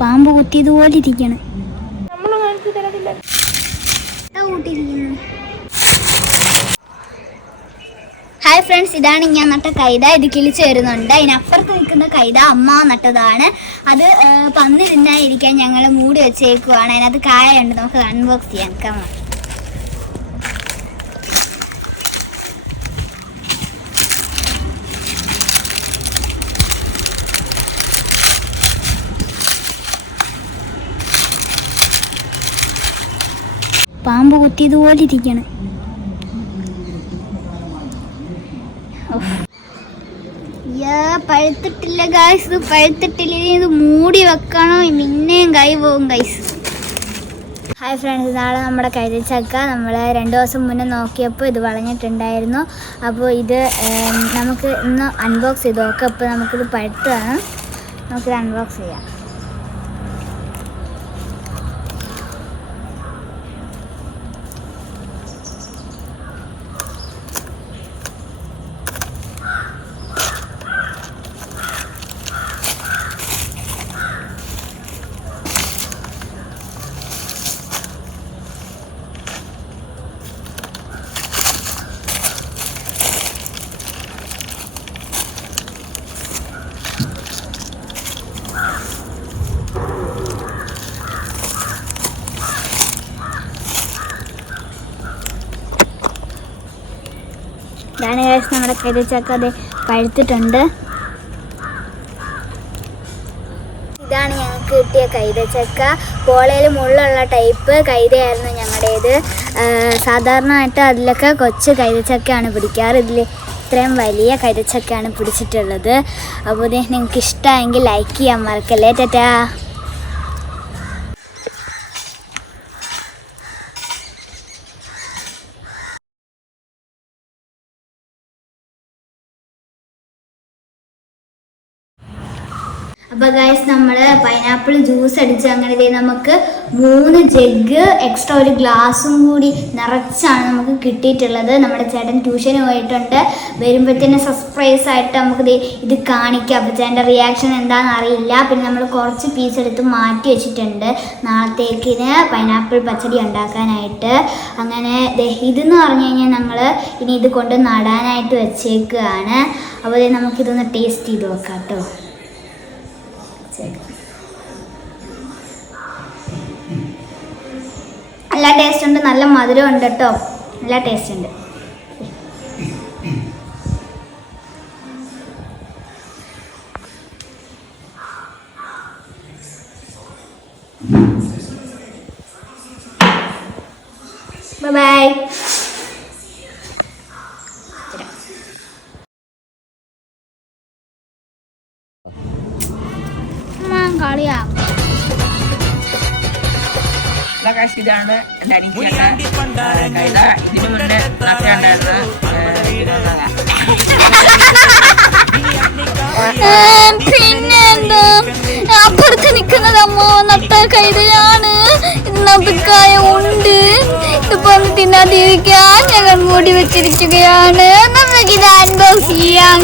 പാമ്പ് കുത്തിയതുപോലെ ഇരിക്കണം. Hi friends, ഇതാണ് ഞാൻ നട്ട കൈത. ഇത് കിളിച്ച് വരുന്നുണ്ട്. അതിനപ്പുറത്ത് നിൽക്കുന്ന കൈത അമ്മ നട്ടതാണ്. അത് പന്നി തിന്നാതിരിക്കാൻ ഞങ്ങൾ മൂടി വെച്ചേക്കുവാണ്. അതിനകത്ത് കായുണ്ട്, നമുക്ക് അൺബോക്സ് ചെയ്യാം. കമ പാമ്പ് കുത്തിയതുപോലെ ഇരിക്കണം. പഴുത്തിട്ടില്ല ഗൈസ്, ഇത് പഴുത്തിട്ടില്ല. ഇത് മൂടി വെക്കണോ, പിന്നെയും കൈ പോകും ഗൈസ്. ഹായ് ഫ്രണ്ട്സ്, നാളെ നമ്മുടെ കൈതച്ചക്ക നമ്മൾ 2 ദിവസം മുന്നേ നോക്കിയപ്പോൾ ഇത് വളഞ്ഞിട്ടുണ്ടായിരുന്നു. അപ്പോൾ ഇത് നമുക്ക് ഇന്ന് അൺബോക്സ് ചെയ്ത് നോക്കാം. അപ്പോൾ നമുക്കിത് പഴുത്താണ്, നമുക്കിത് അൺബോക്സ് ചെയ്യാം. ഇതാണ് ഗൈസ് നമ്മുടെ കൈതച്ചക്ക. അത് പഴുത്തിട്ടുണ്ട്. ഇതാണ് ഞങ്ങൾക്ക് കിട്ടിയ കൈതച്ചക്ക. പോളയിൽ മുള്ളുള്ള ടൈപ്പ് കൈതയായിരുന്നു ഞങ്ങളുടേത്. സാധാരണയായിട്ട് അതിലൊക്കെ കൊച്ചു കൈതച്ചക്കയാണ് പിടിക്കാറ്. ഇതിൽ ഇത്രയും വലിയ കൈതച്ചക്കയാണ് പിടിച്ചിട്ടുള്ളത്. അപ്പോൾ നിങ്ങൾക്ക് ഇഷ്ടമായെങ്കിൽ ലൈക്ക് ചെയ്യാൻ മറക്കല്ലേ. ടാറ്റാ. അപ്പോൾ ഗൈസ്, നമ്മൾ പൈനാപ്പിൾ ജ്യൂസ് അടിച്ച് അങ്ങനെ നമുക്ക് 3 ജഗ് എക്സ്ട്രാ ഒരു ഗ്ലാസും കൂടി നിറച്ചാണ് നമുക്ക് കിട്ടിയിട്ടുള്ളത്. നമ്മുടെ ചേട്ടൻ ട്യൂഷന് പോയിട്ടുണ്ട്. വരുമ്പോഴത്തേന് സർപ്രൈസ് ആയിട്ട് നമുക്ക് ഇത് കാണിക്കാം. അപ്പോൾ ചേട്ടൻ്റെ റിയാക്ഷൻ എന്താണെന്ന് അറിയില്ല. പിന്നെ നമ്മൾ കുറച്ച് പീസ് എടുത്ത് മാറ്റി വെച്ചിട്ടുണ്ട് നാളത്തേക്കിന് പൈനാപ്പിൾ പച്ചടി ഉണ്ടാക്കാനായിട്ട്. അങ്ങനെ ഇതെന്ന് പറഞ്ഞു കഴിഞ്ഞാൽ ഞങ്ങൾ ഇനി ഇത് കൊണ്ട് നടാനായിട്ട് വെച്ചേക്കുകയാണ്. അപ്പോൾ നമുക്കിതൊന്ന് ടേസ്റ്റ് ചെയ്ത് നോക്കാം കേട്ടോ. നല്ല ടേസ്റ്റ് ഉണ്ട്, നല്ല മധുരം ഉണ്ട് കേട്ടോ. നല്ല ടേസ്റ്റ് ഉണ്ട്. Bye bye. കളിയാ. ഇതാണ് ഇതിനു മുന്നേ ഉണ്ടായിരുന്നു. പിന്നെന്താ, അപ്പുറത്ത് നിൽക്കുന്നത് അമ്മ നട്ട കൈതയാണ്. ഇതിനകത്ത് ഉണ്ട്. ഇതിപ്പോ തിന്നാതിരിക്കാൻ ഞങ്ങൾ മൂടി വെച്ചിരിക്കുകയാണ്. നമുക്കിത് അൺബോക്സ് ചെയ്യാം.